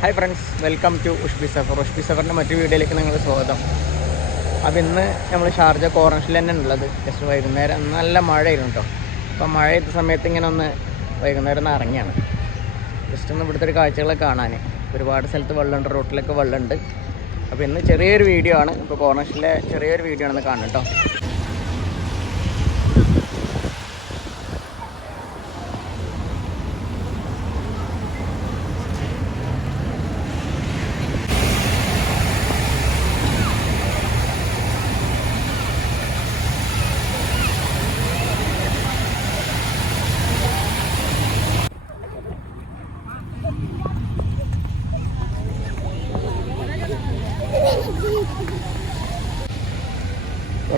Hi friends, welcome to Ushbi Safar. Ushbi സഫറിൻ്റെ മറ്റൊരു വീഡിയോയിലേക്ക് നിങ്ങൾ സ്വാഗതം. അപ്പോൾ ഇന്ന് നമ്മൾ ഷാർജ കോർണിഷിൽ തന്നെ ഉള്ളത്. ജസ്റ്റ് വൈകുന്നേരം നല്ല മഴയായിരുന്നു കേട്ടോ. അപ്പോൾ മഴ ചെയ്ത സമയത്ത് ഇങ്ങനെ ഒന്ന് വൈകുന്നേരം ഒന്ന് ഇറങ്ങിയാണ്. ജസ്റ്റ് ഒന്ന് ഇവിടുത്തെ ഒരു കാഴ്ചകളൊക്കെ കാണാൻ. ഒരുപാട് സ്ഥലത്ത് വെള്ളമുണ്ട്, റോട്ടിലൊക്കെ വെള്ളമുണ്ട്. അപ്പോൾ ഇന്ന് ചെറിയൊരു വീഡിയോ ആണ്, ഇപ്പോൾ കോർണിഷിലെ ചെറിയൊരു വീഡിയോ ആണെന്ന് കാണണം കേട്ടോ.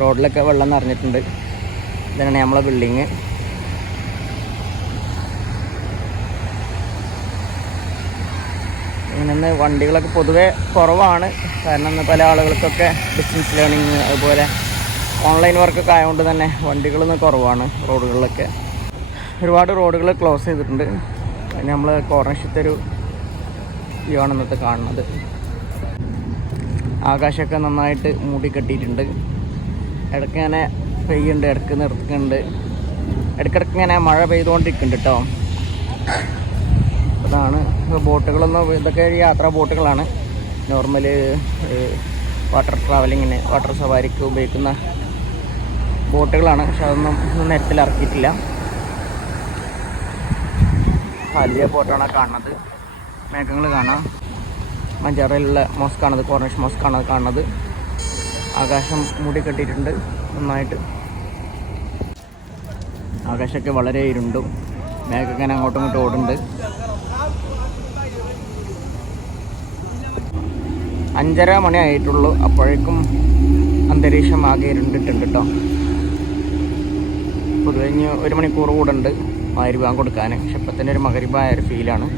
റോഡിലൊക്കെ വെള്ളം നിറഞ്ഞിട്ടുണ്ട്. ഇതാണ് നമ്മളെ ബിൽഡിങ്. ഇങ്ങനെ വണ്ടികളൊക്കെ പൊതുവെ കുറവാണ്. കാരണം ഇന്ന് പല ആളുകൾക്കൊക്കെ ഡിസ്റ്റൻസ് ലേണിങ് അതുപോലെ ഓൺലൈൻ വർക്കൊക്കെ ആയതുകൊണ്ട് തന്നെ വണ്ടികളൊന്നും കുറവാണ് റോഡുകളിലൊക്കെ. ഒരുപാട് റോഡുകൾ ക്ലോസ് ചെയ്തിട്ടുണ്ട്. നമ്മൾ കോർണിഷത്തെ ഒരു വ്യൂ ആണ് ഇന്നത്തെ കാണുന്നത്. ആകാശമൊക്കെ നന്നായിട്ട് മൂടിക്കെട്ടിയിട്ടുണ്ട്. ഇടയ്ക്ക് ഇങ്ങനെ പെയ്യുന്നുണ്ട്, ഇടയ്ക്ക് നിർത്തുന്നുണ്ട്, ഇടയ്ക്കിടയ്ക്ക് ഇങ്ങനെ മഴ പെയ്തുകൊണ്ടിരിക്കുന്നുണ്ട് കേട്ടോ. അതാണ് ബോട്ടുകളൊന്നും, ഇതൊക്കെ യാത്രാ ബോട്ടുകളാണ്. നോർമൽ വാട്ടർ ട്രാവലിങ്ങിന്, വാട്ടർ സവാരിക്ക് ഉപയോഗിക്കുന്ന ബോട്ടുകളാണ്. പക്ഷെ അതൊന്നും നേരത്തിൽ ഇറക്കിയിട്ടില്ല. വലിയ ബോട്ടാണ് കാണുന്നത്. മേഘങ്ങൾ കാണാം. മഞ്ചാറയിലുള്ള മോസ്കാണത്, കോർണിഷ് മോസ്കാണത് കാണുന്നത്. ആകാശം മൂടിക്കെട്ടിയിട്ടുണ്ട് നന്നായിട്ട്. ആകാശമൊക്കെ വളരെ ഇരുണ്ടും മേഘമൊക്കെ അങ്ങോട്ടും ഇങ്ങോട്ടും ഓടുന്നുണ്ട്. 5:30 മണി ആയിട്ടുള്ളൂ. അപ്പോഴേക്കും അന്തരീക്ഷം ആകെ ഇരുണ്ടിട്ടുണ്ട് കേട്ടോ. പൊതുവെ ഇനി 1 മണിക്കൂർ കൂടെ ഉണ്ട് മഗ്‌രിബ് കൊടുക്കാൻ. പക്ഷെ ഇപ്പം തന്നെ ഒരു മഗ്‌രിബായ ഒരു ഫീലാണ്.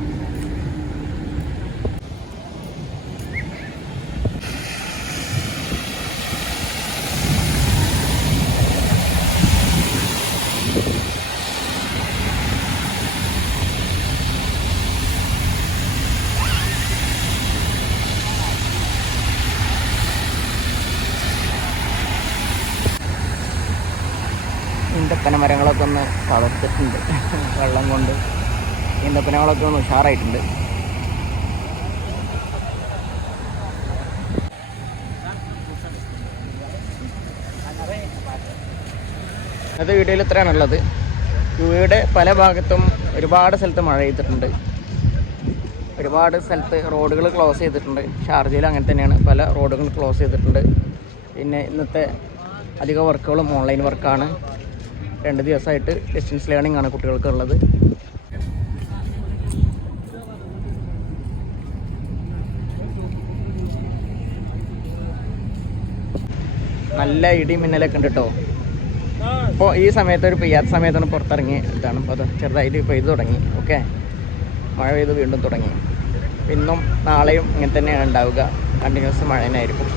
ഈന്തപ്പന മരങ്ങളൊക്കെ ഒന്ന് തളർത്തിട്ടുണ്ട് വെള്ളം കൊണ്ട്. ഈന്തപ്പനകളൊക്കെ ഒന്ന് ഉഷാറായിട്ടുണ്ട്. അത് വീഡിയോയിൽ ഇത്രയാണുള്ളത്. യുഎയുടെ പല ഭാഗത്തും ഒരുപാട് സ്ഥലത്ത് മഴ ചെയ്തിട്ടുണ്ട്. ഒരുപാട് സ്ഥലത്ത് റോഡുകൾ ക്ലോസ് ചെയ്തിട്ടുണ്ട്. ഷാർജയിൽ അങ്ങനെ തന്നെയാണ്, പല റോഡുകൾ ക്ലോസ് ചെയ്തിട്ടുണ്ട്. പിന്നെ ഇന്നത്തെ അധിക വർക്കുകളും ഓൺലൈൻ വർക്കാണ്. 2 ദിവസമായിട്ട് ഡിസ്റ്റൻസ് ലേണിംഗ് ആണ് കുട്ടികൾക്കുള്ളത്. നല്ല ഇടി മിന്നലൊക്കെ ഉണ്ട് കേട്ടോ. ഇപ്പോൾ ഈ സമയത്ത് ഒരു പെയ്യാത്ത സമയത്താണ് പുറത്തിറങ്ങി ഇതാണ്. അപ്പോൾ അത് ചെറുതായിട്ട് പെയ്ത് തുടങ്ങി. ഓക്കെ, മഴ പെയ്ത് വീണ്ടും തുടങ്ങി. ഇന്നും നാളെയും ഇങ്ങനെ തന്നെയാണ് ഉണ്ടാവുക. കണ്ടിന്യൂസ് മഴ തന്നെ ആയിരിക്കും.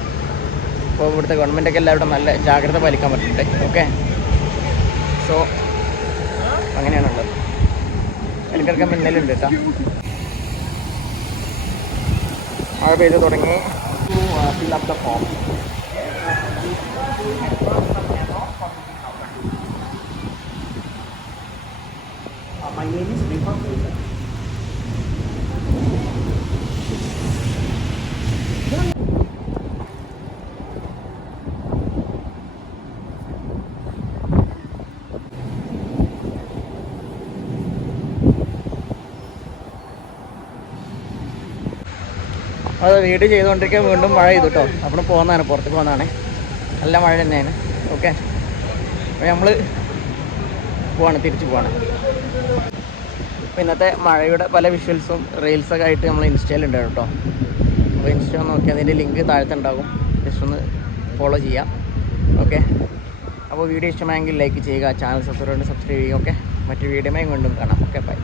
അപ്പോൾ ഇവിടുത്തെ ഗവൺമെൻറ്റൊക്കെ എല്ലാവരും നല്ല ജാഗ്രത പാലിക്കാൻ പറ്റുന്നുണ്ട്. ഓക്കെ, സോ അങ്ങനെയാണുള്ളത്. ഇടയ്ക്കിടയ്ക്ക് മിന്നലുണ്ട് കേട്ടോ. മഴ പെയ്ത് തുടങ്ങി. ഫോം My name is Deepak. അത് വീഡിയോ ചെയ്തുകൊണ്ടിരിക്കുക വീണ്ടും മഴ ചെയ്തു കേട്ടോ. അപ്പോൾ പോകുന്നതാണ്, പുറത്തേക്ക് പോകുന്നതാണ്. നല്ല മഴ തന്നെയാണ്. ഓക്കെ, അപ്പോൾ നമ്മൾ പോവാണ്, തിരിച്ച് പോവാണ്. അപ്പോൾ ഇന്നത്തെ മഴയുടെ പല വിഷ്വൽസും റീൽസൊക്കെ ആയിട്ട് നമ്മൾ ഇൻസ്റ്റയിലുണ്ട് കേട്ടോ. അപ്പോൾ ഇൻസ്റ്റ ഒന്ന് നോക്കി അതിൻ്റെ ലിങ്ക് താഴത്തുണ്ടാകും. ജസ്റ്റ് ഒന്ന് ഫോളോ ചെയ്യാം. ഓക്കെ, അപ്പോൾ വീഡിയോ ഇഷ്ടമായെങ്കിൽ ലൈക്ക് ചെയ്യുക, ചാനൽ സബ്സ്ക്രൈബ് ചെയ്യുക. ഓക്കെ, മറ്റു വീഡിയോയും വീണ്ടും കാണാം. Okay, by.